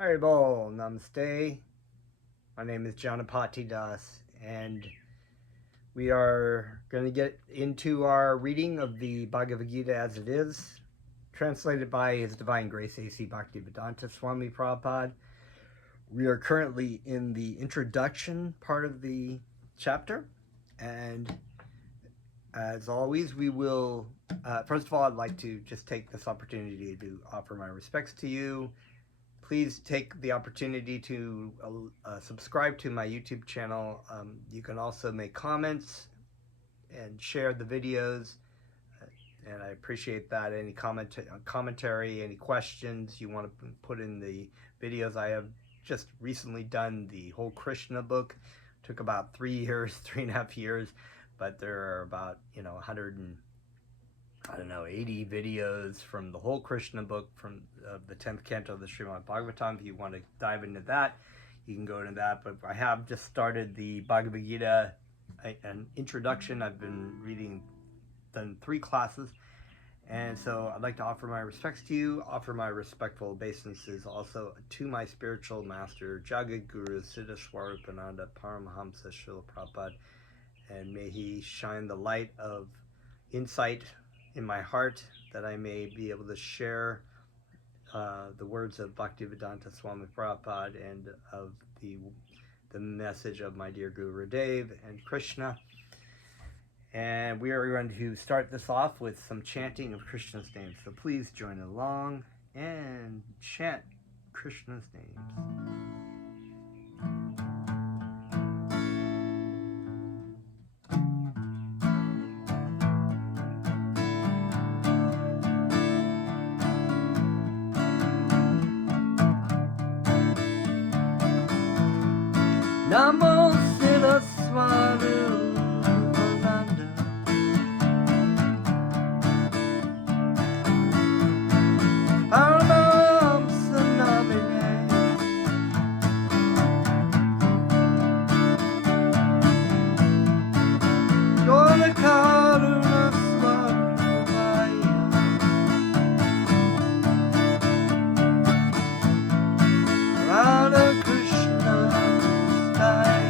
Haribol, namaste. My name is Janapati Das, and we are going to get into our reading of the Bhagavad Gita as it is, translated by His Divine Grace A.C. Bhaktivedanta Swami Prabhupada. We are currently in the introduction part of the chapter, and as always, we will, first of all, I'd like to just take this opportunity to offer my respects to you. Please take the opportunity to subscribe to my YouTube channel. You can also make comments and share the videos, and I appreciate that. Any commentary, any questions you want to put in the videos. I have just recently done the whole Krishna book. Took about 3 years, 3.5 years, but there are about 80 videos from the whole Krishna book from the 10th canto of the Srimad Bhagavatam. If you want to dive into that, you can go into that. But I have just started the Bhagavad Gita, an introduction. I've been done 3 classes. And so I'd like to offer my respects to you, offer my respectful obeisances also to my spiritual master, Jagat Guru, Siddha Swarupananda, Paramahamsa Srila Prabhupada. And may he shine the light of insight in my heart that I may be able to share the words of Bhaktivedanta Swami Prabhupada and of the message of my dear Guru Dev and Krishna. And we are going to start this off with some chanting of Krishna's names. So please join along and chant Krishna's names. Namo Siddha Swarupananda, Paramahamsa Namine, Gora Karuna Swarupaya, Radha Krishna Style.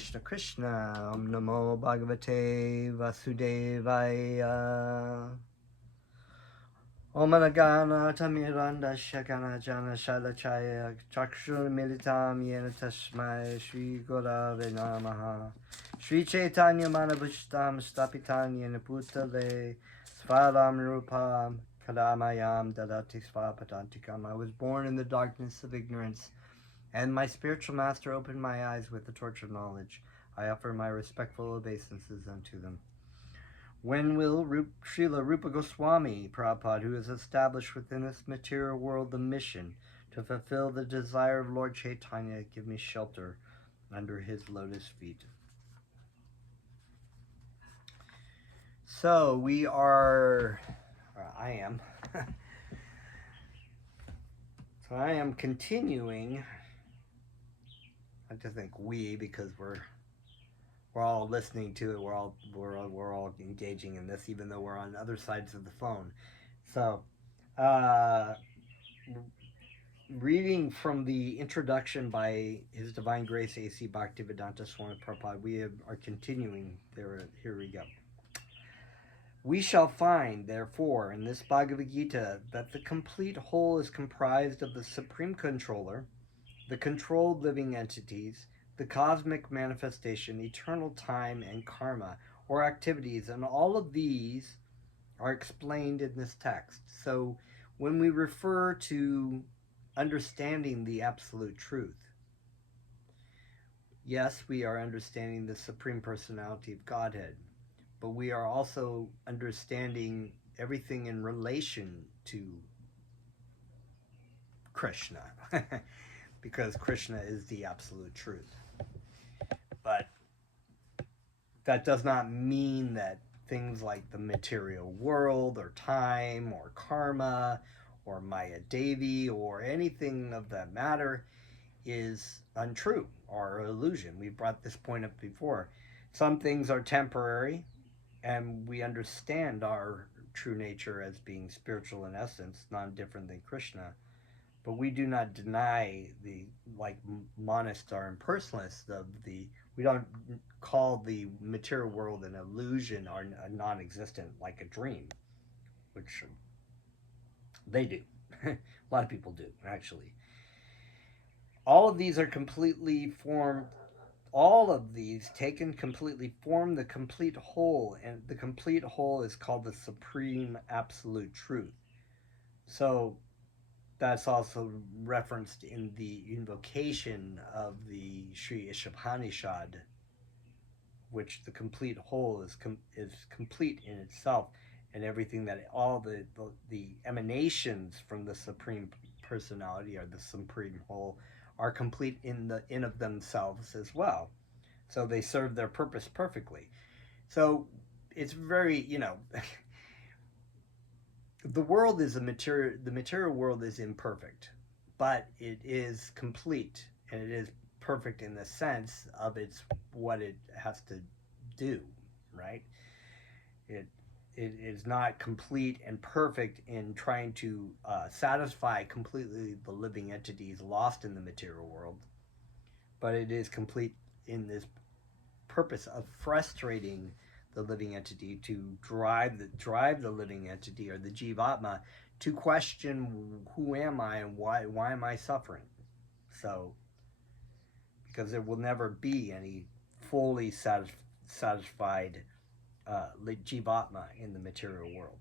Krishna Krishna. Om Namo Bhagavate Vasudevaya. Om Anagana Tamiranda Shakana Jana Shalachaya Chakshur Militam Yena Tasmai Shri Gurave Namaha. Shri Chaitanya Manabhushtam Stapitan Yena Putale Svalam Rupam Kadamayam Dadati Svapatantikam. I was born in the darkness of ignorance, and my spiritual master opened my eyes with the torch of knowledge. I offer my respectful obeisances unto them. When will Srila Rupa Goswami Prabhupada, who has established within this material world the mission to fulfill the desire of Lord Chaitanya, give me shelter under his lotus feet? So we are, or I am, so I am continuing. I have to think we, because we're all listening to it. We're all engaging in this, even though we're on other sides of the phone. So, reading from the introduction by His Divine Grace A.C. Bhaktivedanta Swami Prabhupada, we are continuing there. Here we go. We shall find, therefore, in this Bhagavad Gita, that the complete whole is comprised of the Supreme Controller, the controlled living entities, the cosmic manifestation, eternal time, and karma, or activities, and all of these are explained in this text. So when we refer to understanding the absolute truth, yes, we are understanding the Supreme Personality of Godhead, but we are also understanding everything in relation to Krishna, because Krishna is the absolute truth. But that does not mean that things like the material world or time or karma or Maya Devi or anything of that matter is untrue or illusion. We brought this point up before. Some things are temporary, and we understand our true nature as being spiritual in essence, non-different than Krishna. But we do not deny the, like monists are impersonalists, we don't call the material world an illusion or a non-existent, like a dream, which they do. A lot of people do, actually. All of these are completely formed. All of these taken completely form the complete whole, and the complete whole is called the Supreme Absolute Truth. So that's also referenced in the invocation of the Sri Ishopanishad, which the complete whole is complete in itself, and everything that all the emanations from the Supreme Personality or the Supreme Whole are complete in of themselves as well. So they serve their purpose perfectly. So it's very, the world is the material world is imperfect, but it is complete, and it is perfect in the sense of it's what it has to do, right? It is not complete and perfect in trying to satisfy completely the living entities lost in the material world, but it is complete in this purpose of frustrating the living entity, to drive the living entity, or the jivatma, to question who am I and why am I suffering. So because there will never be any fully satisfied jivatma in the material world.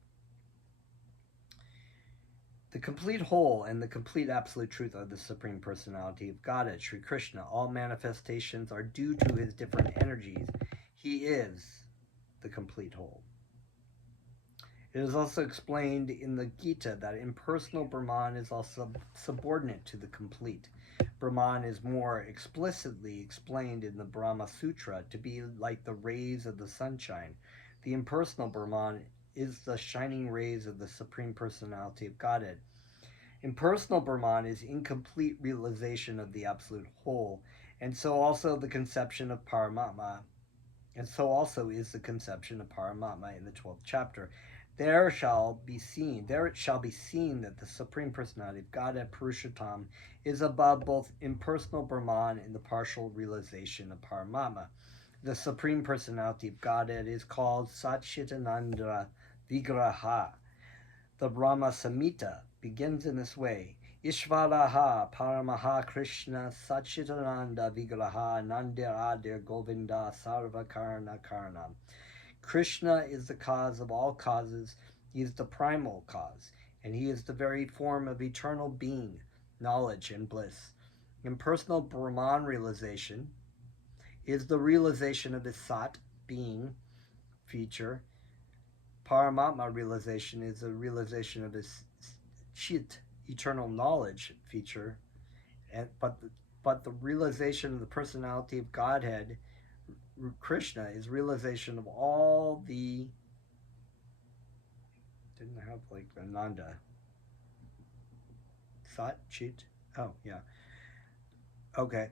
The complete whole and the complete absolute truth are the Supreme Personality of Godhead, Sri Krishna. All manifestations are due to his different energies. He is the complete whole. It is also explained in the Gita that impersonal Brahman is also subordinate to the complete. Brahman is more explicitly explained in the Brahma Sutra to be like the rays of the sunshine. The impersonal Brahman is the shining rays of the Supreme Personality of Godhead. Impersonal Brahman is incomplete realization of the absolute whole, and so also the conception of Paramatma, and so also is the conception of Paramatma in the 12th chapter. there it shall be seen that the Supreme Personality of Godhead Purushottam is above both impersonal Brahman and the partial realization of Paramatma. The Supreme Personality of Godhead is called Satchitananda Vigraha. The Brahma Samhita begins in this way. Ishvaraha Paramaha Krishna Satchitananda Vigraha Nandiradir Govinda Sarva Karna Karna. Krishna is the cause of all causes. He is the primal cause, and he is the very form of eternal being, knowledge, and bliss. Impersonal Brahman realization is the realization of his Sat, being, feature. Paramatma realization is a realization of his Chit, eternal knowledge, feature. But the realization of the personality of Godhead, Krishna, is realization of all the... Didn't have like Ananda. Sat, Chit? Oh, yeah. Okay.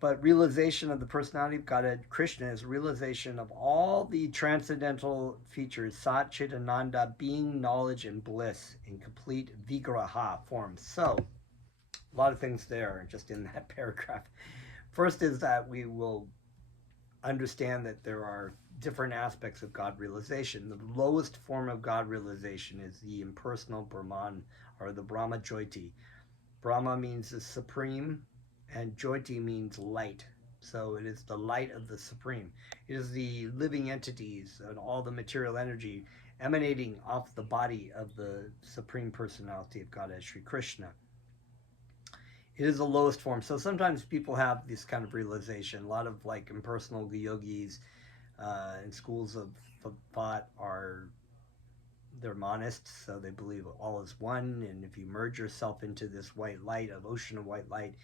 But realization of the personality of Godhead, Krishna, is realization of all the transcendental features, Sat, Chit, Ananda, being, knowledge, and bliss in complete Vigraha form. So, a lot of things there just in that paragraph. First is that we will understand that there are different aspects of God realization. The lowest form of God realization is the impersonal Brahman, or the Brahma Jyoti. Brahma means the supreme, and Jyoti means light. So it is the light of the Supreme. It is the living entities and all the material energy emanating off the body of the Supreme Personality of Godhead, Sri Krishna. It is the lowest form. So sometimes people have this kind of realization. A lot of like impersonal yogis and schools of thought they're monists, so they believe all is one, and if you merge yourself into this white light, of ocean of white light,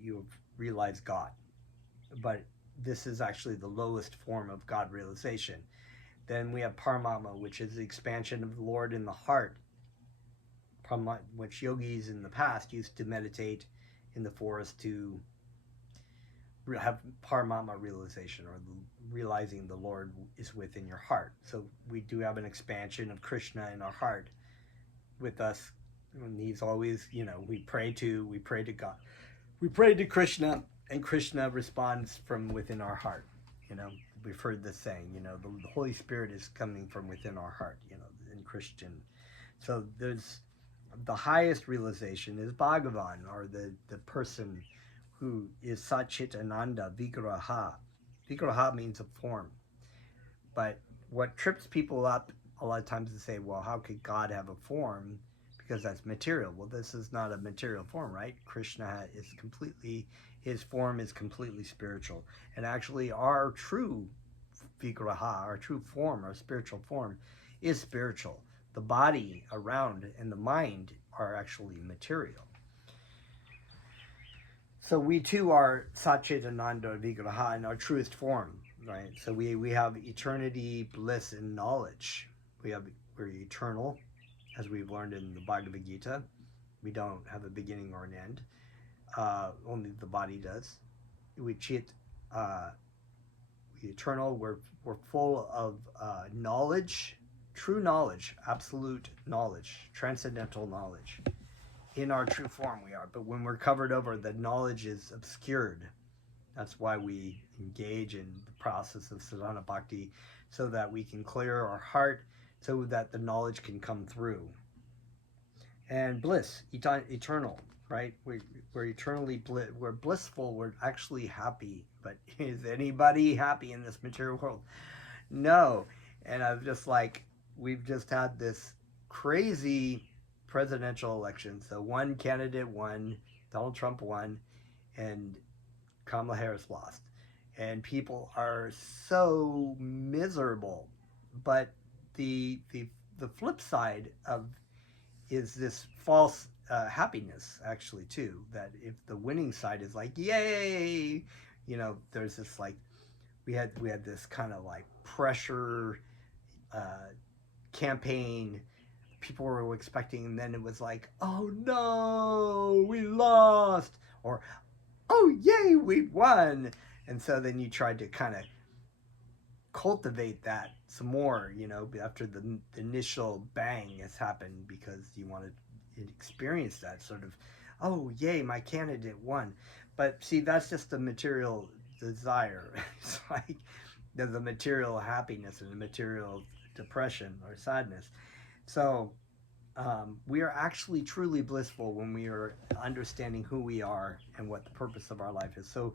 you realize God. But this is actually the lowest form of God realization. Then we have Paramatma, which is the expansion of the Lord in the heart, which yogis in the past used to meditate in the forest to have Paramatma realization, or realizing the Lord is within your heart. So we do have an expansion of Krishna in our heart with us. And he's always, we pray to God. We pray to Krishna, and Krishna responds from within our heart. We've heard this saying, the Holy Spirit is coming from within our heart, in Christian. So there's the highest realization is Bhagavad, or the person who is Satchitananda Vigraha. Vigraha means a form. But what trips people up a lot of times is say, well, how could God have a form? Because that's material. Well, this is not a material form, right? Krishna is his form is completely spiritual. And actually our true Vigraha, our true form, our spiritual form, is spiritual. The body around and the mind are actually material. So we too are Satchitananda Vigraha in our truest form, right? So we have eternity, bliss, and knowledge. We're eternal, as we've learned in the Bhagavad Gita. We don't have a beginning or an end. Only the body does. We're eternal. We're full of knowledge, true knowledge, absolute knowledge, transcendental knowledge. In our true form we are, but when we're covered over, the knowledge is obscured. That's why we engage in the process of sadhana bhakti, so that we can clear our heart, so that the knowledge can come through. And bliss, eternal, right? We're eternally we're blissful, we're actually happy. But is anybody happy in this material world? No. And I'm just like, we've just had this crazy presidential election. So one candidate won, Donald Trump won, and Kamala Harris lost. And people are so miserable. But the flip side is this false happiness, actually, too. That if the winning side is like, yay, there's this like, we had this kind of like pressure campaign. People were expecting, and then it was like, oh no, we lost, or oh yay, we won. And so then you tried to kind of cultivate that some more, after the initial bang has happened, because you want to experience that sort of, oh, yay, my candidate won. But see, that's just the material desire. It's like there's a material happiness and a material depression or sadness. So we are actually truly blissful when we are understanding who we are and what the purpose of our life is. So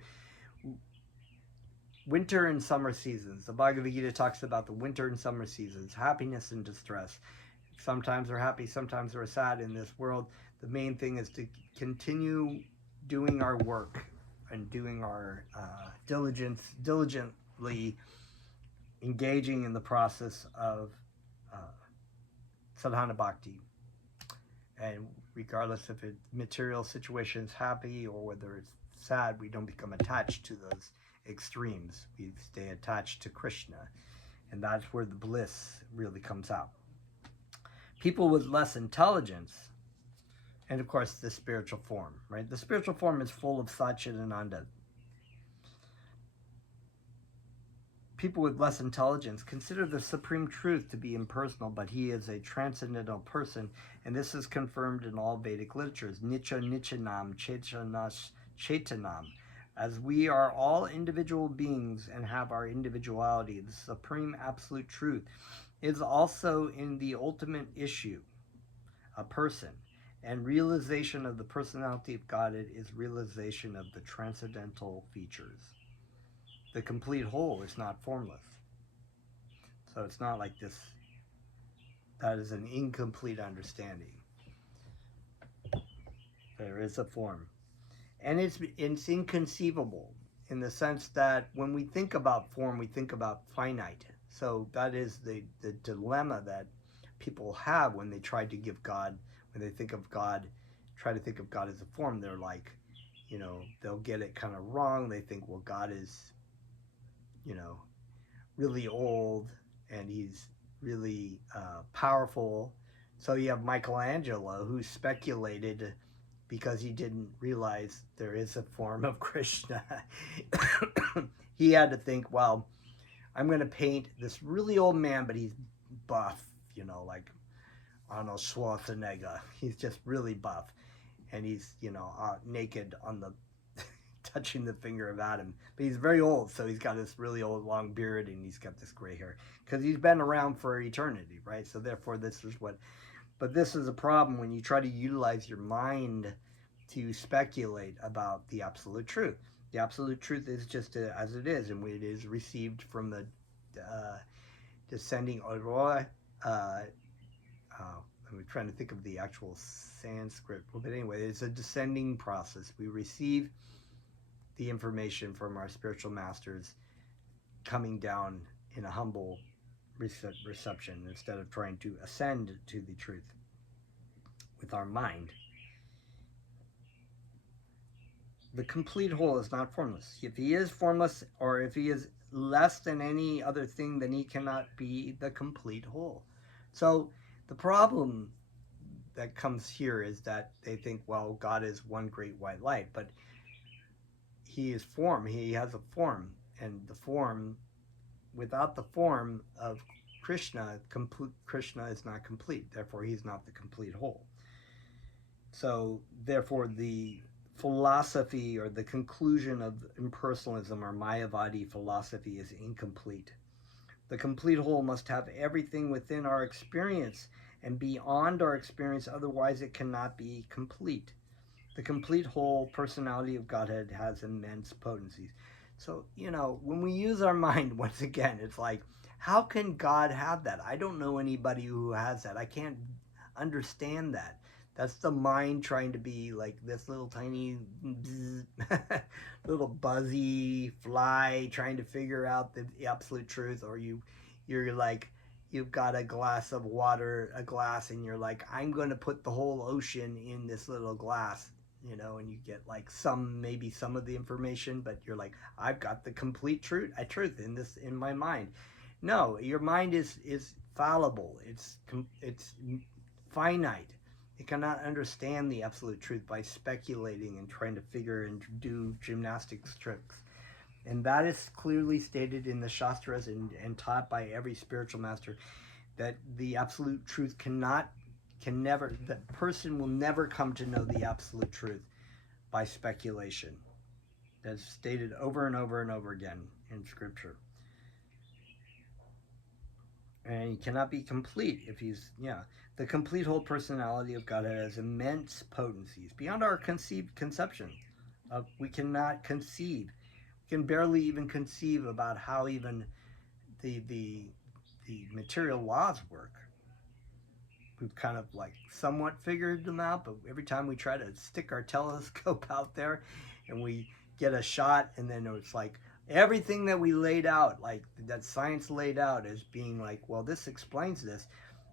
winter and summer seasons. The Bhagavad Gita talks about the winter and summer seasons, happiness and distress. Sometimes we're happy, sometimes we're sad in this world. The main thing is to continue doing our work and doing our diligently engaging in the process of sadhana bhakti. And regardless if it's material situations happy or whether it's sad, we don't become attached to those extremes. We stay attached to Krishna, and that's where the bliss really comes out. People with less intelligence, and of course the spiritual form, right? The spiritual form is full of Satchidananda. People with less intelligence consider the supreme truth to be impersonal, but he is a transcendental person, and this is confirmed in all Vedic literatures. Nitya Nityanam Chaitanas Chaitanam. As we are all individual beings and have our individuality, the supreme absolute truth is also in the ultimate issue, a person. And realization of the personality of Godhead is realization of the transcendental features. The complete whole is not formless. So it's not like this. That is an incomplete understanding. There is a form. And it's inconceivable in the sense that when we think about form, we think about finite. So that is the dilemma that people have when they try to give God, when they think of God, try to think of God as a form. They're like, they'll get it kind of wrong. They think, well, God is, really old and he's really powerful. So you have Michelangelo, who speculated, because he didn't realize there is a form of Krishna. He had to think, well, I'm going to paint this really old man, but he's buff, like Arnold Schwarzenegger. He's just really buff. And he's, naked on the, touching the finger of Adam. But he's very old, so he's got this really old long beard and he's got this gray hair. Because he's been around for eternity, right? So therefore this is what... But this is a problem when you try to utilize your mind to speculate about the absolute truth. The absolute truth is just as it is, and it is received from the descending aurora. I'm trying to think of the actual Sanskrit, but anyway, it's a descending process. We receive the information from our spiritual masters coming down in a humble reception instead of trying to ascend to the truth with our mind. The complete whole is not formless. If he is formless, or if he is less than any other thing, then he cannot be the complete whole. So the problem that comes here is that they think, well, God is one great white light, but he is form. He has a form, and the form, without the form of Krishna, Krishna is not complete. Therefore, he's not the complete whole. So, therefore, the philosophy or the conclusion of impersonalism or Mayavadi philosophy is incomplete. The complete whole must have everything within our experience and beyond our experience, otherwise it cannot be complete. The complete whole personality of Godhead has immense potencies. So, when we use our mind, once again, it's like, how can God have that? I don't know anybody who has that. I can't understand that. That's the mind trying to be like this little tiny, little buzzy fly trying to figure out the absolute truth. Or you're like, you've got a glass of water, and you're like, I'm going to put the whole ocean in this little glass. And you get like maybe some of the information, but you're like, I've got the complete truth in my mind. No, your mind is fallible. It's finite. It cannot understand the absolute truth by speculating and trying to figure and do gymnastics tricks. And that is clearly stated in the Shastras and taught by every spiritual master, that the absolute truth can never, that person will never come to know the absolute truth by speculation. That's stated over and over and over again in Scripture. And he cannot be complete if he's, the complete whole personality of God has immense potencies beyond our conception. We cannot conceive. We can barely even conceive about how even the material laws work. We've kind of like somewhat figured them out, but every time we try to stick our telescope out there and we get a shot, and then it's like everything that we laid out, like that science laid out as being like, well, this explains this,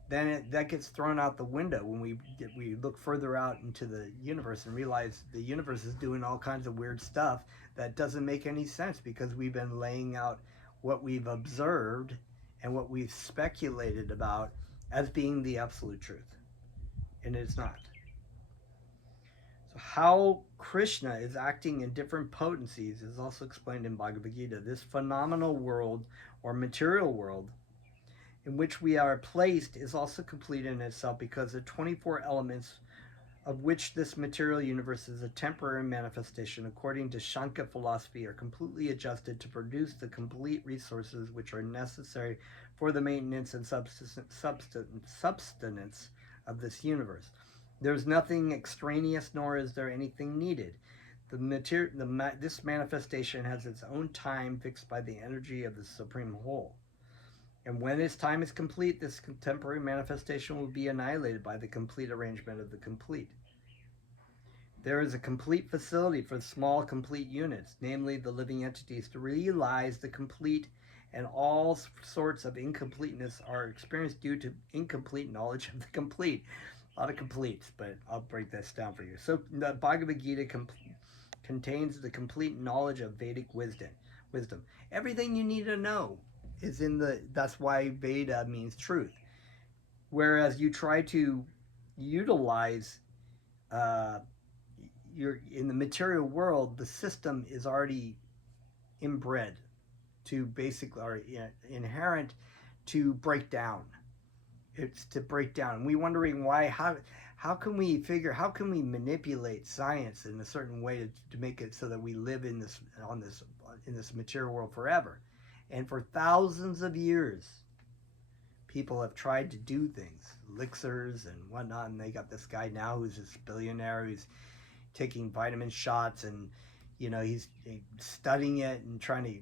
then that gets thrown out the window when we look further out into the universe and realize the universe is doing all kinds of weird stuff that doesn't make any sense, because we've been laying out what we've observed and what we've speculated about as being the absolute truth, and it's not. So how Krishna is acting in different potencies is also explained in Bhagavad Gita. This phenomenal world or material world in which we are placed is also complete in itself, because the 24 elements of which this material universe is a temporary manifestation, according to Shankya philosophy, are completely adjusted to produce the complete resources which are necessary for the maintenance and subsistence of this universe. There's nothing extraneous, nor is there anything needed. This manifestation has its own time fixed by the energy of the Supreme Whole. And when its time is complete, this temporary manifestation will be annihilated by the complete arrangement of the complete. There is a complete facility for small complete units, namely the living entities, to realize the complete, and all sorts of incompleteness are experienced due to incomplete knowledge of the complete. A lot of completes, but I'll break this down for you. So the Bhagavad Gita contains the complete knowledge of Vedic wisdom. Everything you need to know is that's why Veda means truth. Whereas you try to utilize in the material world, the system is already inbred to basically, or inherent to break down. It's to break down. And we're wondering why, how can we manipulate science in a certain way to make it so that we live in this material world forever? And for thousands of years, people have tried to do things, elixirs and whatnot, and they got this guy now who's this billionaire who's taking vitamin shots, and he's studying it and trying to,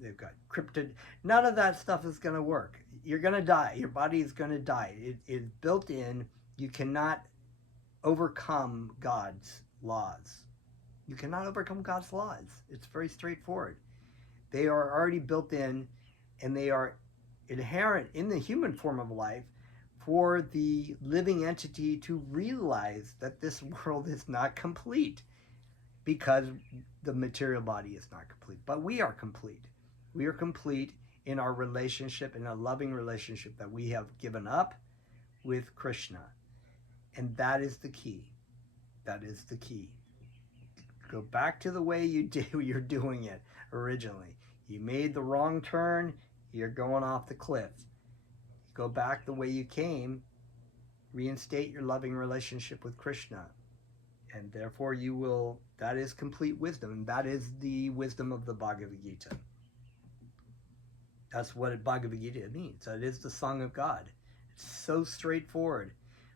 they've got cryptid. None of that stuff is going to work. You're going to die. Your body is going to die. It's built in. You cannot overcome God's laws. You cannot overcome God's laws. It's very straightforward. They are already built in, and they are inherent in the human form of life for the living entity to realize that this world is not complete, because the material body is not complete. But we are complete. We are complete in our relationship, in a loving relationship that we have given up with Krishna. And that is the key. That is the key. Go back to the way you're doing it originally. You made the wrong turn, you're going off the cliff. Go back the way you came, reinstate your loving relationship with Krishna. And therefore that is complete wisdom. And that is the wisdom of the Bhagavad Gita. That's what Bhagavad Gita means. It is the song of God. It's so straightforward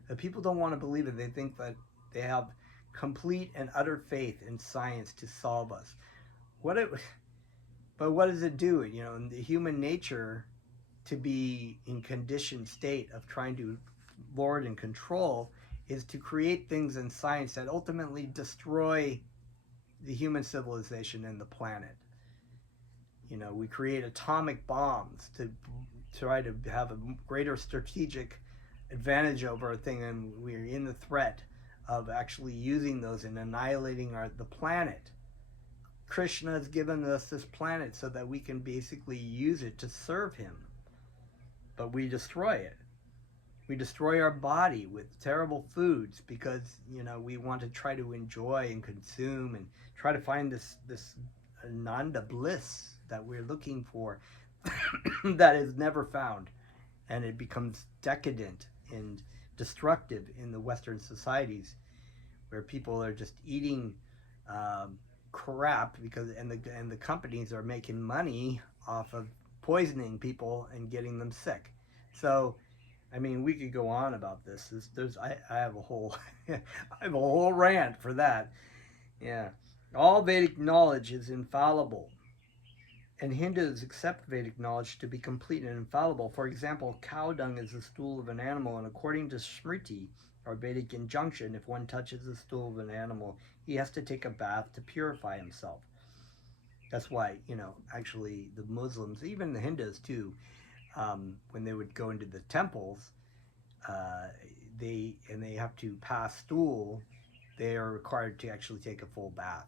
that people don't want to believe it. They think that they have complete and utter faith in science to solve us. But what does it do? In the human nature, to be in conditioned state of trying to lord and control, is to create things in science that ultimately destroy the human civilization and the planet. We create atomic bombs to try to have a greater strategic advantage over a thing, and we're in the threat of actually using those and annihilating the planet. Krishna has given us this planet so that we can basically use it to serve him. But we destroy it. We destroy our body with terrible foods because, we want to try to enjoy and consume and try to find this Ananda bliss that we're looking for that is never found, and it becomes decadent and destructive in the Western societies where people are just eating crap because and the companies are making money off of poisoning people and getting them sick. So I mean, we could go on about this. I have a whole I have a whole rant for that. Yeah, all Vedic knowledge is infallible, and Hindus accept Vedic knowledge to be complete and infallible. For example, cow dung is the stool of an animal, and according to Smriti, or Vedic injunction, if one touches the stool of an animal, he has to take a bath to purify himself. That's why, actually, the Muslims, even the Hindus too, when they would go into the temples, uh, they have to pass stool. They are required to actually take a full bath,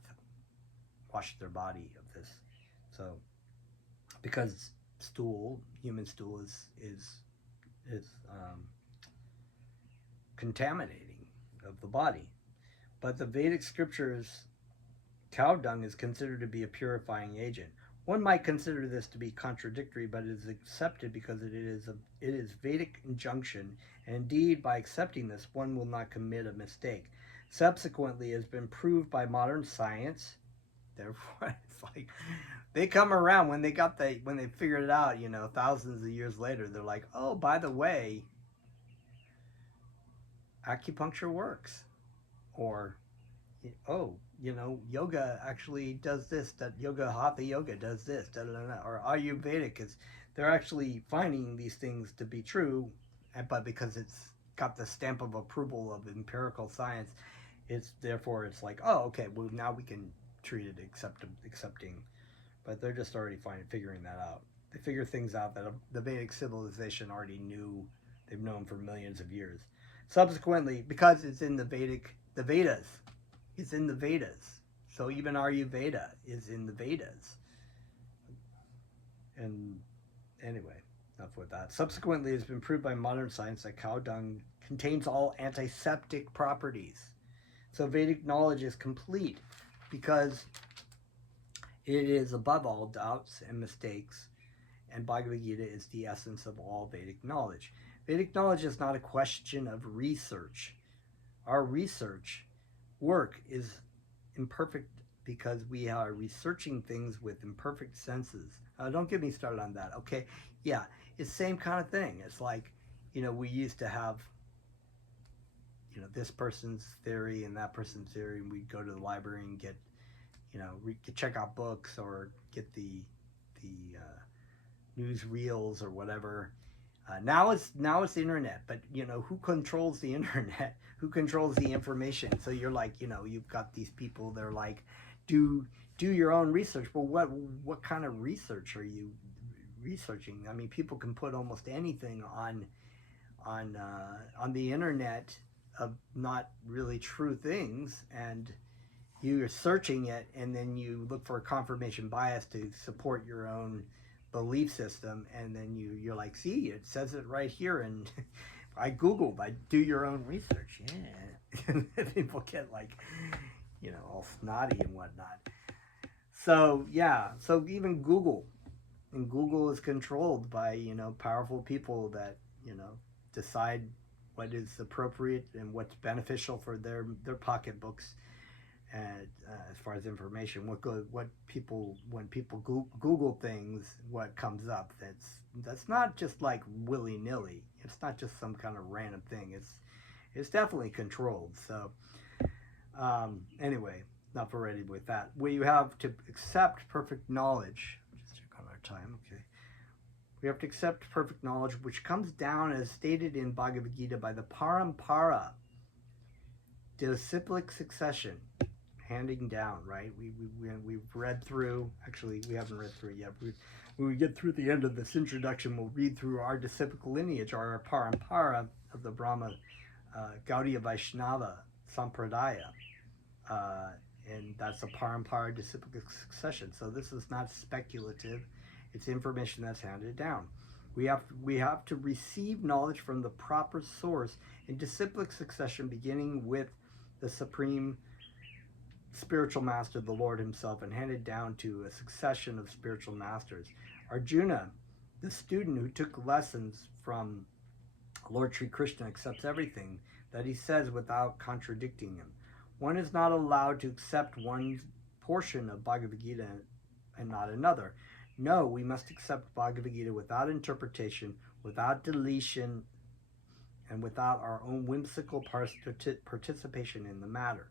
wash their body of this. So because human stool is contaminating of the body. But the Vedic scriptures, cow dung is considered to be a purifying agent. One might consider this to be contradictory, but it is accepted because it is Vedic injunction, and indeed by accepting this, one will not commit a mistake. Subsequently, it has been proved by modern science. Therefore, it's like they come around when they figured it out, thousands of years later. They're like, oh, by the way, acupuncture works, or oh, yoga actually does this, that yoga, hatha yoga does this, da, da, da, da. Or Ayurvedic is, they're actually finding these things to be true, but because it's got the stamp of approval of empirical science, it's like, oh, okay, well, now we can treat it accepting, but they're just already figuring that out. They figure things out that the Vedic civilization already knew. They've known for millions of years. Subsequently, because it's in the Vedas, it's in the Vedas. So even Ayurveda is in the Vedas. And anyway, enough with that. Subsequently, it's been proved by modern science that cow dung contains all antiseptic properties. So Vedic knowledge is complete because it is above all doubts and mistakes, and Bhagavad Gita is the essence of all Vedic knowledge. Vedic knowledge is not a question of research. Our research work is imperfect because we are researching things with imperfect senses. Don't get me started on that, okay? Yeah, it's the same kind of thing. It's like, we used to have, this person's theory and that person's theory, and we'd go to the library and get, check out books or get the newsreels or whatever. Now it's the internet, but who controls the internet? Who controls the information? So you're like, you've got these people. They're like, do your own research. But what kind of research are you researching? I mean, people can put almost anything on the internet of not really true things, and you're searching it, and then you look for a confirmation bias to support your own belief system, and then you're like, see, it says it right here, and I googled, I do your own research. Yeah. People get like, all snotty and whatnot. So yeah, so even Google is controlled by powerful people that decide what is appropriate and what's beneficial for their pocketbooks. And as far as information, when people Google things, what comes up, that's not just like willy-nilly. It's not just some kind of random thing. It's definitely controlled. So anyway, not for ready with that. We have to accept perfect knowledge. Just check on our time. Okay. We have to accept perfect knowledge, which comes down as stated in Bhagavad Gita by the parampara, disciplic succession, handing down, right? We've read through, actually we haven't read through it yet. When we get through the end of this introduction, we'll read through our disciplic lineage, our parampara of the Brahma Gaudiya Vaishnava Sampradaya. And that's a parampara disciplic succession. So this is not speculative. It's information that's handed down. We have to receive knowledge from the proper source in disciplic succession, beginning with the supreme spiritual master, the Lord himself, and handed down to a succession of spiritual masters. Arjuna, the student who took lessons from Lord Sri Krishna, accepts everything that he says without contradicting him. One is not allowed to accept one portion of Bhagavad Gita and not another. No, we must accept Bhagavad Gita without interpretation, without deletion, and without our own whimsical participation in the matter.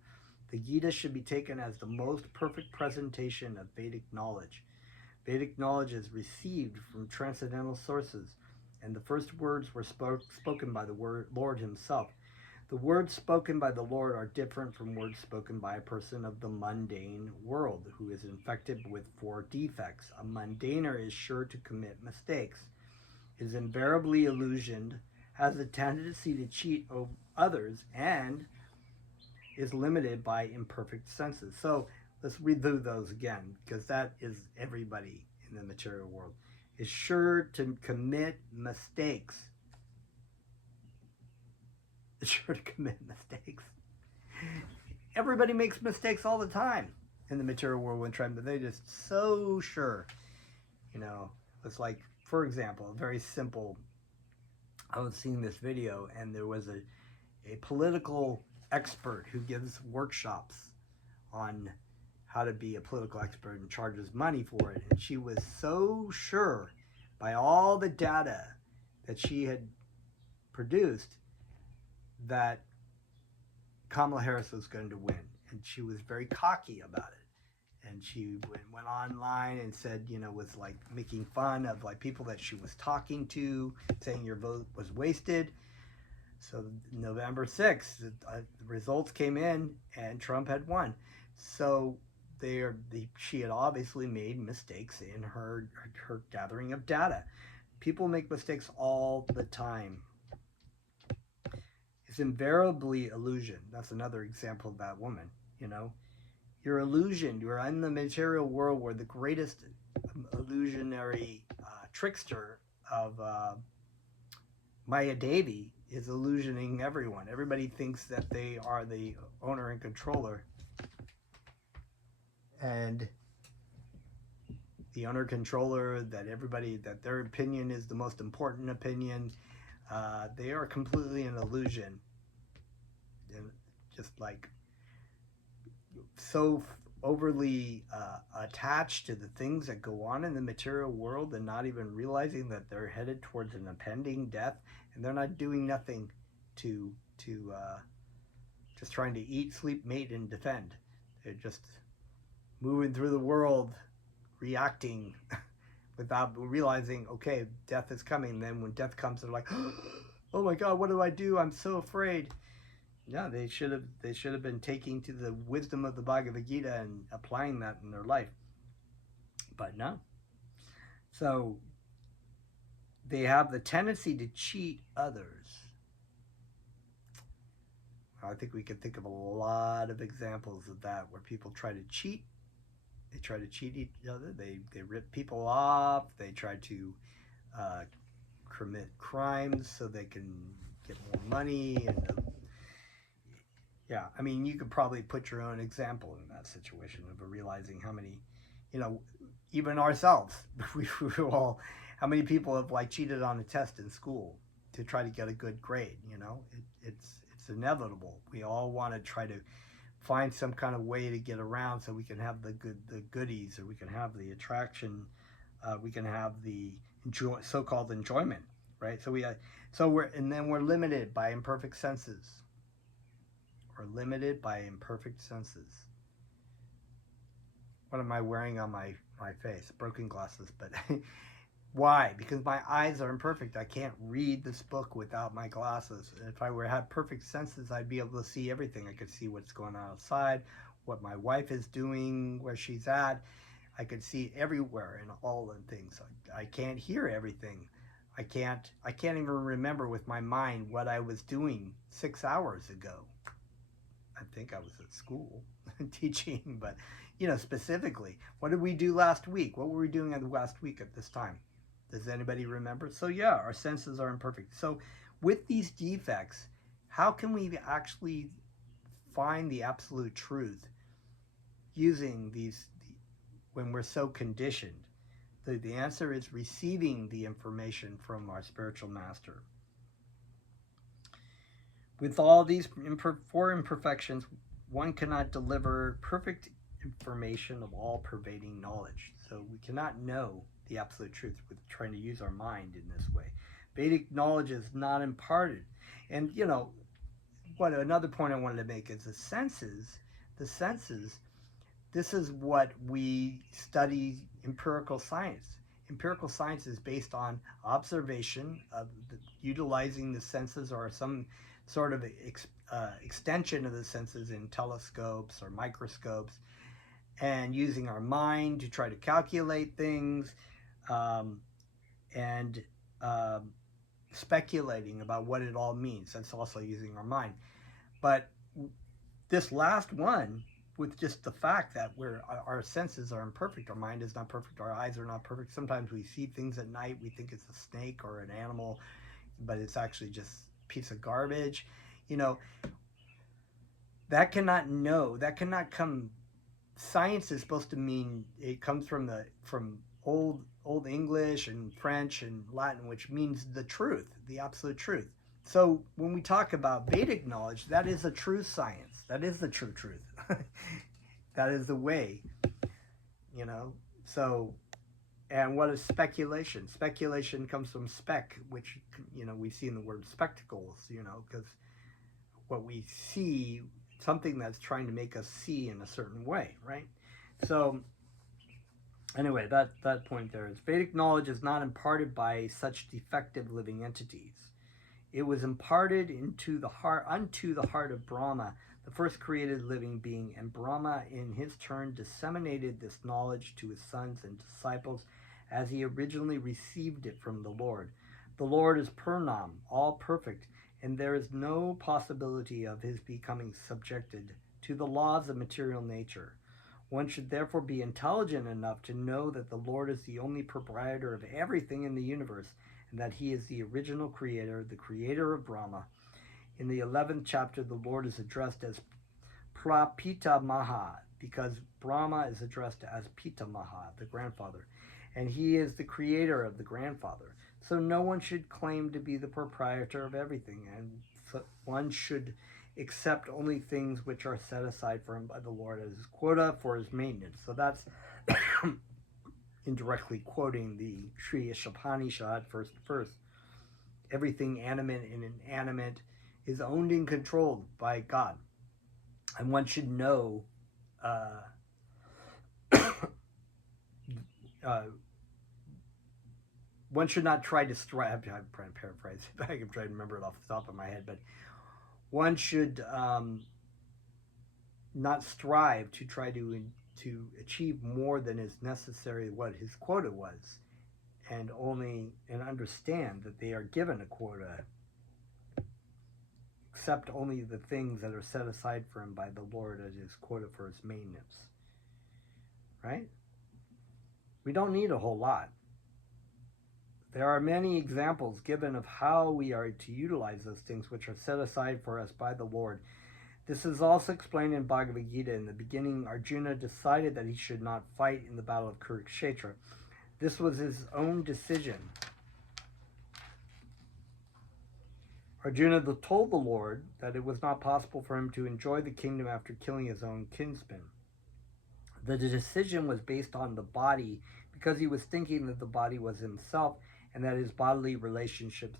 The Gita should be taken as the most perfect presentation of Vedic knowledge. Vedic knowledge is received from transcendental sources, and the first words were spoken by the Lord himself. The words spoken by the Lord are different from words spoken by a person of the mundane world who is infected with 4 defects. A mundaner is sure to commit mistakes, is invariably illusioned, has a tendency to cheat others, and is limited by imperfect senses. So let's read through those again, because that is everybody in the material world. Is sure to commit mistakes. Is sure to commit mistakes. Everybody makes mistakes all the time in the material world when trying, but they're just so sure. You know, it's like, for example, a very simple, I was seeing this video, and there was a political expert who gives workshops on how to be a political expert and charges money for it. And she was so sure by all the data that she had produced that Kamala Harris was going to win. And she was very cocky about it. And she went online and said, you know, was like making fun of like people that she was talking to, saying your vote was wasted. So November 6th, the results came in and Trump had won. So she had obviously made mistakes in her gathering of data. People make mistakes all the time. It's invariably illusion. That's another example of that woman, you know. You're illusioned. You're in the material world where the greatest illusionary trickster of Maya Devi is illusioning everyone. Everybody thinks that they are the owner and controller. And the owner controller, that everybody, that their opinion is the most important opinion. They are completely an illusion. And just like so overly attached to the things that go on in the material world and not even realizing that they're headed towards an impending death, and they're not doing nothing to just trying to eat, sleep, mate, and defend. They're just moving through the world, reacting without realizing, okay, death is coming. Then when death comes, they're like, oh my God, what do I do? I'm so afraid. Yeah, they should have been taking to the wisdom of the Bhagavad Gita and applying that in their life. But no. So they have the tendency to cheat others. I think we can think of a lot of examples of that where people try to cheat. They try to cheat each other. They rip people off. They try to commit crimes so they can get more money. And yeah, I mean, you could probably put your own example in that situation of realizing how many, you know, even ourselves, we all, how many people have like cheated on a test in school to try to get a good grade. You know, it's inevitable. We all want to try to find some kind of way to get around so we can have the goodies, or we can have the attraction, we can have the so-called enjoyment, right? So we're limited by imperfect senses. We're limited by imperfect senses. What am I wearing on my face? Broken glasses, but why? Because my eyes are imperfect. I can't read this book without my glasses. If I had perfect senses, I'd be able to see everything. I could see what's going on outside, what my wife is doing, where she's at. I could see everywhere and all the things. I can't hear everything. I can't even remember with my mind what I was doing 6 hours ago. I think I was at school teaching, but you know, specifically, what did we do last week? What were we doing last week at this time? Does anybody remember? So yeah, our senses are imperfect. So with these defects, how can we actually find the absolute truth using these when we're so conditioned? The answer is receiving the information from our spiritual master. With all these four imperfections, one cannot deliver perfect information of all-pervading knowledge. So we cannot know the absolute truth with trying to use our mind in this way. Vedic knowledge is not imparted. And, what another point I wanted to make is the senses, this is what we study empirical science. Empirical science is based on observation of utilizing the senses or some sort of extension of the senses in telescopes or microscopes, and using our mind to try to calculate things, and speculating about what it all means. That's also using our mind. But this last one, with just the fact that our senses are imperfect, our mind is not perfect, our eyes are not perfect. Sometimes we see things at night, we think it's a snake or an animal, but it's actually just a piece of garbage. That cannot come. Science is supposed to mean, it comes from old English and French and Latin, which means the truth, the absolute truth. So when we talk about Vedic knowledge, that is a true science. That is the true truth. That is the way, So, and what is speculation? Speculation comes from spec, which, we see in the word spectacles, because what we see, something that's trying to make us see in a certain way, right? So, anyway, that point there is, Vedic knowledge is not imparted by such defective living entities. It was imparted unto the heart of Brahma, the first created living being, and Brahma in his turn disseminated this knowledge to his sons and disciples as he originally received it from the Lord. The Lord is Purnam, all perfect, and there is no possibility of his becoming subjected to the laws of material nature. One should therefore be intelligent enough to know that the Lord is the only proprietor of everything in the universe, and that he is the original creator, the creator of Brahma. In the 11th chapter, the Lord is addressed as Prapitamaha, because Brahma is addressed as Pitamaha, the grandfather, and he is the creator of the grandfather. So no one should claim to be the proprietor of everything, and so one should accept only things which are set aside for him by the Lord as his quota for his maintenance. So that's indirectly quoting the Sri Ishopanishad, first verse. Everything animate and inanimate is owned and controlled by God. And one should know one should not try to strive. I'm trying to paraphrase. I'm trying to remember it off the top of my head, but one should not strive to try to achieve more than is necessary, what his quota was, and understand that they are given a quota. Accept only the things that are set aside for him by the Lord as his quota for his maintenance. Right? We don't need a whole lot. There are many examples given of how we are to utilize those things which are set aside for us by the Lord. This is also explained in Bhagavad Gita. In the beginning, Arjuna decided that he should not fight in the battle of Kurukshetra. This was his own decision. Arjuna told the Lord that it was not possible for him to enjoy the kingdom after killing his own kinsman. The decision was based on the body, because he was thinking that the body was himself, and that his bodily relationships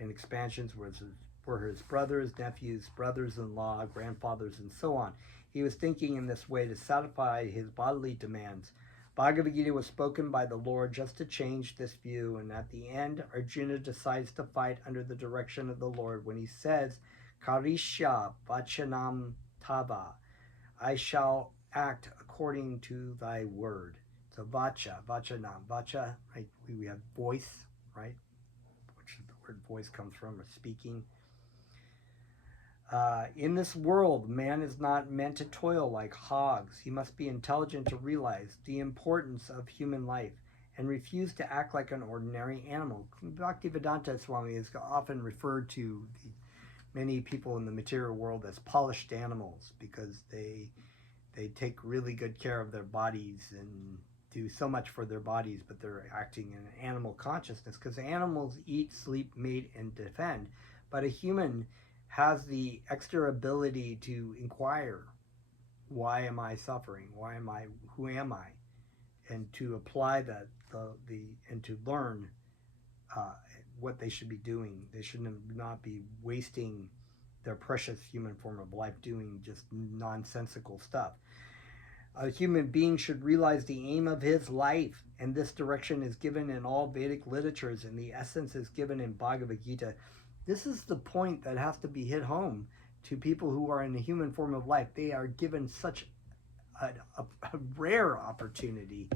and expansions were his brothers, nephews, brothers-in-law, grandfathers, and so on. He was thinking in this way to satisfy his bodily demands. Bhagavad Gita was spoken by the Lord just to change this view, and at the end, Arjuna decides to fight under the direction of the Lord when he says, Karishya vachanam tava, I shall act according to thy word. So vachanam, vacha, right? We have voice, right? Which the word voice comes from, or speaking. In this world, man is not meant to toil like hogs. He must be intelligent to realize the importance of human life and refuse to act like an ordinary animal. Bhaktivedanta Swami is often referred to many people in the material world as polished animals, because they they take really good care of their bodies and do so much for their bodies, but they're acting in an animal consciousness, because animals eat, sleep, mate, and defend. But a human has the extra ability to inquire, why am I suffering? Who am I? And to apply that, and to learn uh, what they should be doing. They should not be wasting their precious human form of life doing just nonsensical stuff. A human being should realize the aim of his life, and this direction is given in all Vedic literatures, and the essence is given in Bhagavad Gita. This is the point that has to be hit home to people who are in the human form of life. They are given such a rare opportunity,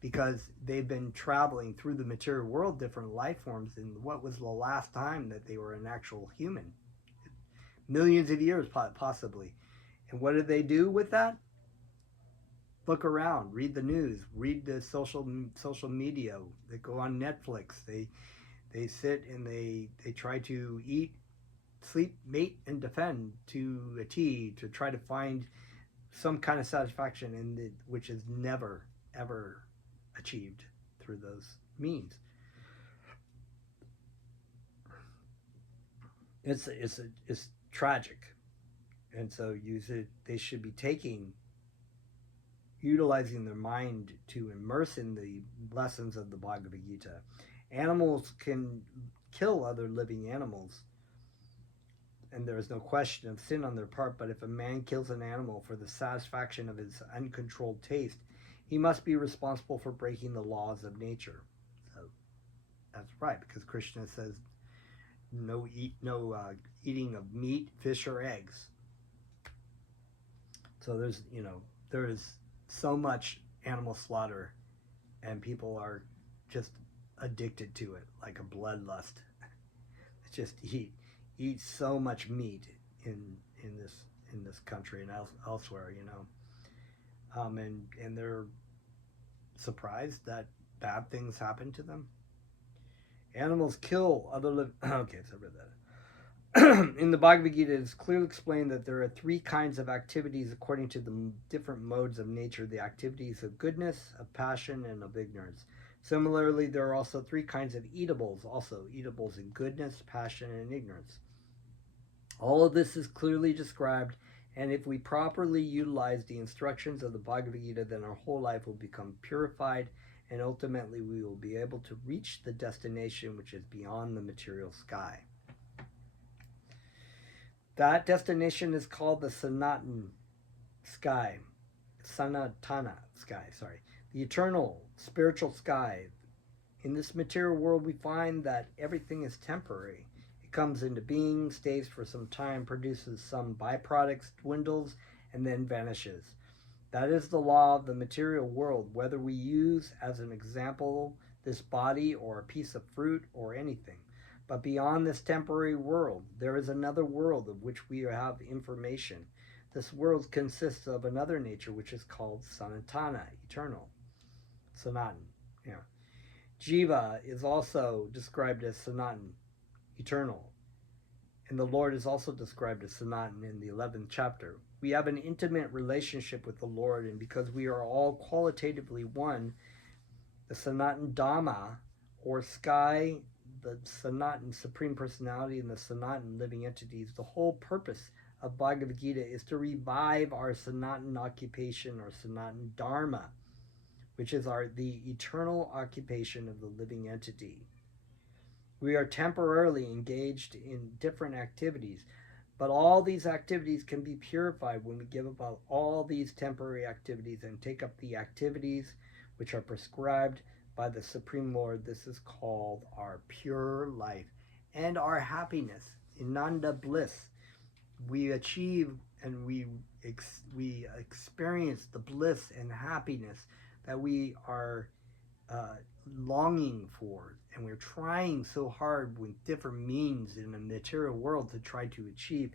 because they've been traveling through the material world, different life forms, and what was the last time that they were an actual human? Millions of years, possibly. And what do they do with that? Look around, read the news, read the social media. They go on Netflix. They sit and they try to eat, sleep, mate, and defend to a T, to try to find some kind of satisfaction in it, which is never ever achieved through those means. It's tragic, and so they should be utilizing their mind to immerse in the lessons of the Bhagavad Gita. Animals can kill other living animals, and there is no question of sin on their part, but if a man kills an animal for the satisfaction of his uncontrolled taste, he must be responsible for breaking the laws of nature. So that's right, because Krishna says no eating of meat, fish, or eggs. So there is so much animal slaughter, and people are just addicted to it, like a bloodlust. Just eat so much meat in this country and elsewhere, and they're surprised that bad things happen to them. Animals kill other living. Okay, so I read that. In the Bhagavad Gita, it is clearly explained that there are three kinds of activities according to the different modes of nature: the activities of goodness, of passion, and of ignorance. Similarly, there are also three kinds of eatables, in goodness, passion, and ignorance. All of this is clearly described, and if we properly utilize the instructions of the Bhagavad Gita, then our whole life will become purified, and ultimately we will be able to reach the destination which is beyond the material sky. That destination is called the Sanatana sky, the eternal spiritual sky. In this material world, we find that everything is temporary. It comes into being, stays for some time, produces some byproducts, dwindles, and then vanishes. That is the law of the material world, whether we use as an example this body or a piece of fruit or anything. But beyond this temporary world, there is another world of which we have information. This world consists of another nature which is called Sanatana, eternal. Sanatan, yeah. Jiva is also described as Sanatan, eternal. And the Lord is also described as Sanatan in the 11th chapter. We have an intimate relationship with the Lord, and because we are all qualitatively one, the Sanatan Dhamma, or sky, the Sanatan Supreme Personality, and the Sanatan living entities, the whole purpose of Bhagavad Gita is to revive our Sanatan occupation, or Sanatan Dharma, which is the eternal occupation of the living entity. We are temporarily engaged in different activities, but all these activities can be purified when we give up all these temporary activities and take up the activities which are prescribed by the Supreme Lord. This is called our pure life and our happiness, Ananda bliss. We achieve and we experience the bliss and happiness that we are longing for, and we're trying so hard with different means in the material world to try to achieve.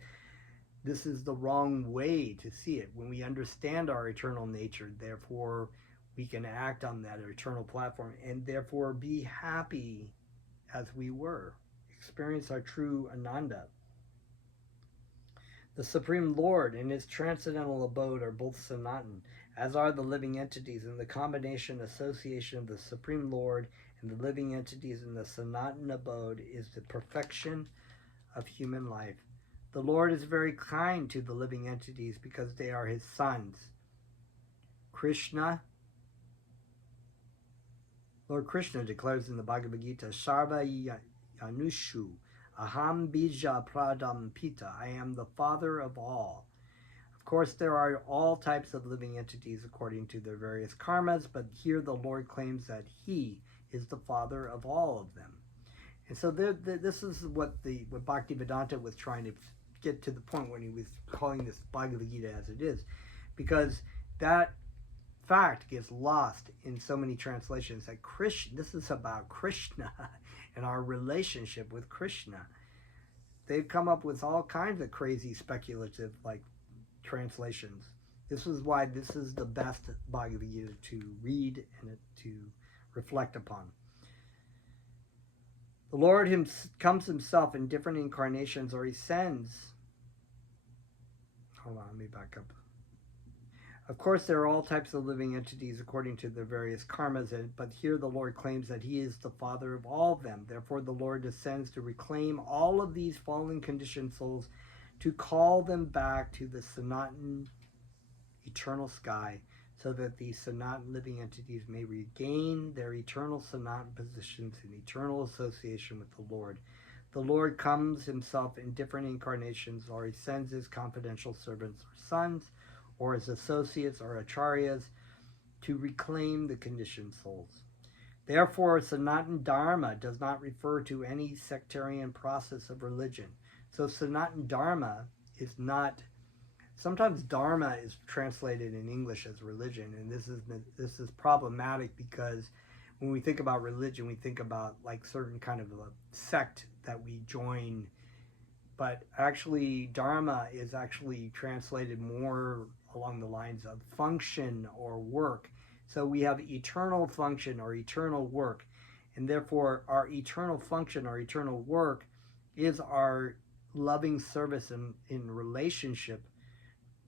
This is the wrong way to see it. When we understand our eternal nature, therefore we can act on that eternal platform and therefore be happy as we were, experience our true Ananda. The Supreme Lord and his transcendental abode are both Sanatan, as are the living entities, and the combination association of the Supreme Lord and the living entities in the Sanatan abode is the perfection of human life. The Lord is very kind to the living entities because they are his sons. Lord Krishna declares in the Bhagavad Gita, Sarva Yanushu Aham Bija Pradam Pita. I am the father of all. Of course, there are all types of living entities according to their various karmas, but here the Lord claims that he is the father of all of them. And so this is what Bhaktivedanta was trying to get to the point when he was calling this Bhagavad Gita as it is, because that fact gets lost in so many translations that this is about Krishna and our relationship with Krishna. They've come up with all kinds of crazy speculative translations. This is why this is the best Bhagavad Gita to read and to reflect upon. The Lord comes himself in different incarnations, or he sends. Hold on, let me back up. Of course, there are all types of living entities according to their various karmas, but here the Lord claims that he is the father of all of them. Therefore, the Lord descends to reclaim all of these fallen conditioned souls, to call them back to the Sanatan eternal sky, so that these Sanatan living entities may regain their eternal Sanatan positions in eternal association with the Lord. The Lord comes himself in different incarnations, or he sends his confidential servants or sons, or his associates or acharyas, to reclaim the conditioned souls. Therefore, Sanatan Dharma does not refer to any sectarian process of religion. So Sanatan Dharma is not. Sometimes Dharma is translated in English as religion, and this is problematic, because when we think about religion, we think about certain kind of a sect that we join, but actually Dharma is actually translated more along the lines of function or work. So we have eternal function or eternal work, and therefore our eternal function or eternal work is our loving service in relationship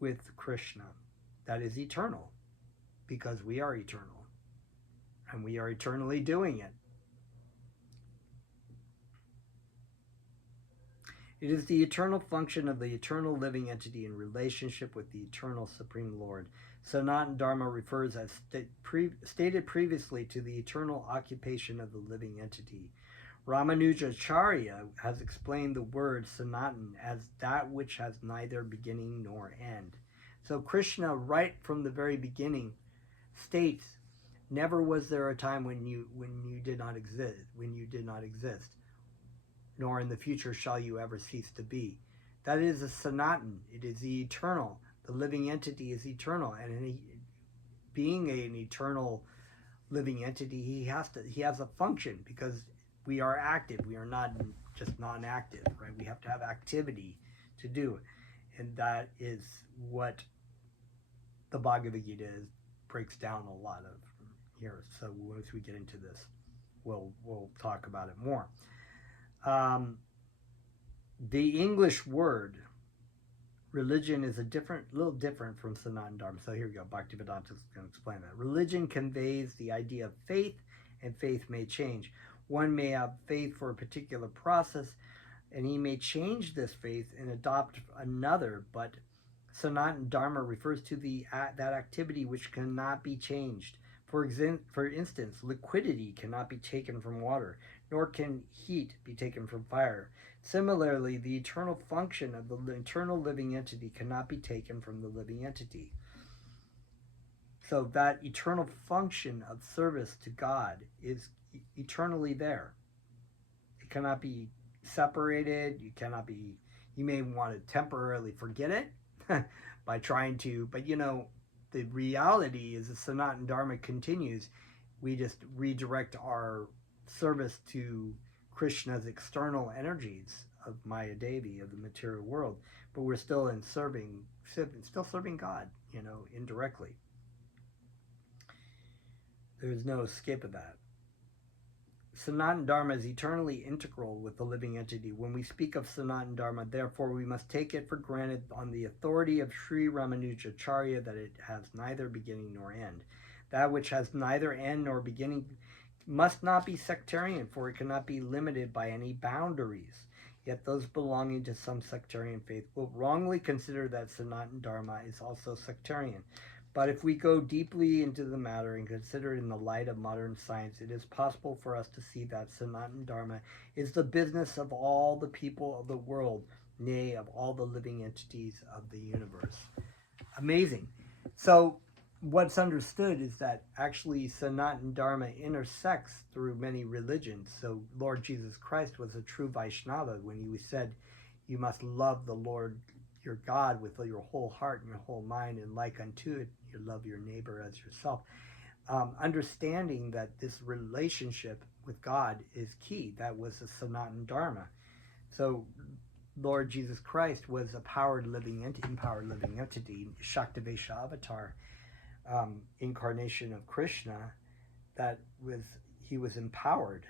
with Krishna. That is eternal, because we are eternal and we are eternally doing it. It is the eternal function of the eternal living entity in relationship with the eternal Supreme Lord. Sanatan Dharma refers, as stated previously, to the eternal occupation of the living entity. Ramanujacharya has explained the word Sanatan as that which has neither beginning nor end. So Krishna, right from the very beginning, states, never was there a time when you did not exist, nor in the future shall you ever cease to be. That is a Sanatan. It is the eternal. The living entity is eternal, and being an eternal living entity, he has a function, because we are active. We are not just non-active, right? We have to have activity to do, and that is what the Bhagavad Gita breaks down a lot of here. So once we get into this, we'll talk about it more. The English word religion is little different from Sanatan Dharma. So here we go. Bhaktivedanta is going to explain that. Religion conveys the idea of faith, and faith may change. One may have faith for a particular process, and he may change this faith and adopt another, but Sanatan Dharma refers to that activity which cannot be changed. For instance, liquidity cannot be taken from water, nor can heat be taken from fire. Similarly, the eternal function of the eternal living entity cannot be taken from the living entity. So that eternal function of service to God is eternally there. It cannot be separated. You may want to temporarily forget it by trying to, but the reality is the Sanatan Dharma continues. We just redirect our service to Krishna's external energies of Maya Devi, of the material world, but we're still serving God, indirectly. There's no escape of that. Sanatana Dharma is eternally integral with the living entity. When we speak of Sanatana Dharma, therefore, we must take it for granted on the authority of Sri Ramanujacharya that it has neither beginning nor end. That which has neither end nor beginning must not be sectarian, for it cannot be limited by any boundaries. Yet those belonging to some sectarian faith will wrongly consider that Sanatana Dharma is also sectarian. But if we go deeply into the matter and consider it in the light of modern science, it is possible for us to see that Sanatana Dharma is the business of all the people of the world, nay, of all the living entities of the universe. Amazing. So what's understood is that actually Sanatana Dharma intersects through many religions. So Lord Jesus Christ was a true Vaishnava when he said, you must love the Lord your God with your whole heart and your whole mind, and like unto it, you love your neighbor as yourself. Understanding that this relationship with God is key. That was the Sanatana Dharma. So Lord Jesus Christ was a empowered living entity, Shaktivesha avatar, incarnation of Krishna. He was empowered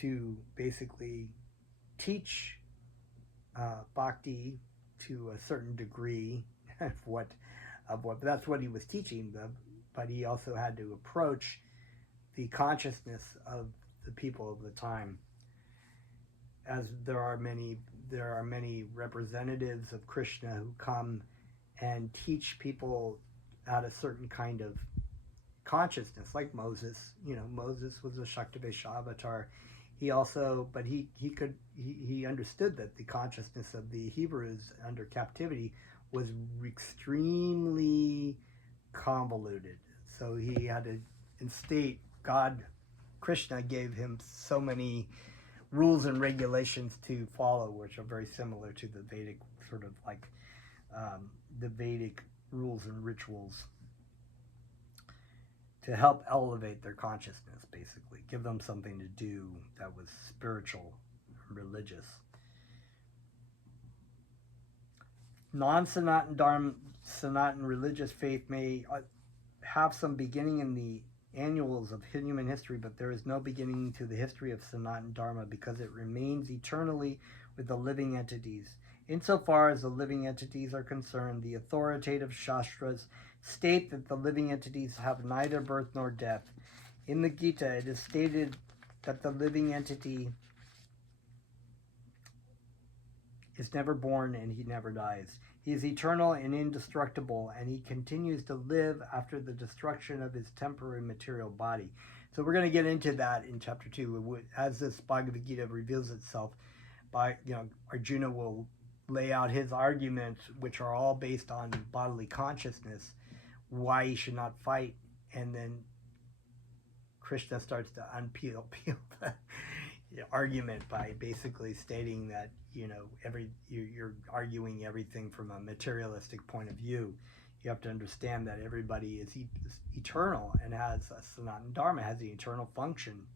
to basically teach bhakti to a certain degree of that's what he was teaching, but he also had to approach the consciousness of the people of the time, as there are many representatives of Krishna who come and teach people at a certain kind of consciousness, like Moses. Moses was a Shaktivesha avatar. He also, but he understood that the consciousness of the Hebrews under captivity was extremely convoluted. So he had to instate Krishna gave him so many rules and regulations to follow, which are very similar to the Vedic sort of like the Vedic rules and rituals, to help elevate their consciousness, basically. Give them something to do that was spiritual, religious. Non-Sanatana religious faith may have some beginning in the annuals of human history, but there is no beginning to the history of Sanatana Dharma because it remains eternally with the living entities. Insofar as the living entities are concerned, the authoritative Shastras state that the living entities have neither birth nor death. In the Gita, it is stated that the living entity is never born and he never dies. He is eternal and indestructible, and he continues to live after the destruction of his temporary material body. So we're going to get into that in chapter 2. As this Bhagavad Gita reveals itself, Arjuna will lay out his arguments, which are all based on bodily consciousness, why he should not fight, and then Krishna starts to peel the argument by basically stating that you're arguing everything from a materialistic point of view. You have to understand that everybody is eternal and has a Sanatana Dharma, has the eternal function.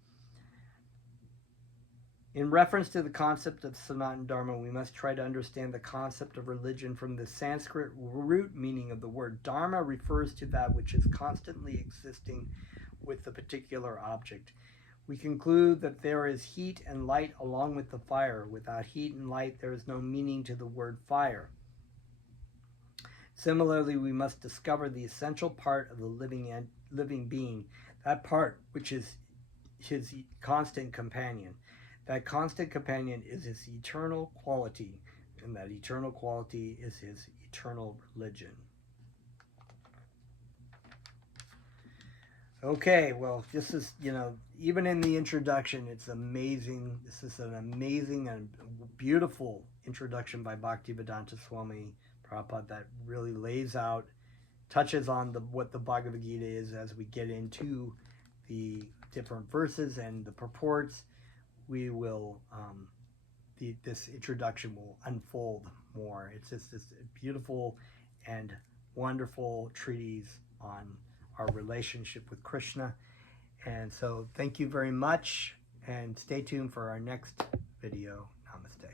In reference to the concept of Sanatana Dharma, we must try to understand the concept of religion from the Sanskrit root meaning of the word. Dharma refers to that which is constantly existing with the particular object. We conclude that there is heat and light along with the fire. Without heat and light, there is no meaning to the word fire. Similarly, we must discover the essential part of the living being, that part which is his constant companion. That constant companion is his eternal quality, and that eternal quality is his eternal religion. Okay, well, this is, even in the introduction, it's amazing. This is an amazing and beautiful introduction by Bhaktivedanta Swami Prabhupada that really lays out, touches on what the Bhagavad Gita is as we get into the different verses and the purports. We will, this introduction will unfold more. It's just this beautiful and wonderful treatise on our relationship with Krishna. And so thank you very much, and stay tuned for our next video. Namaste.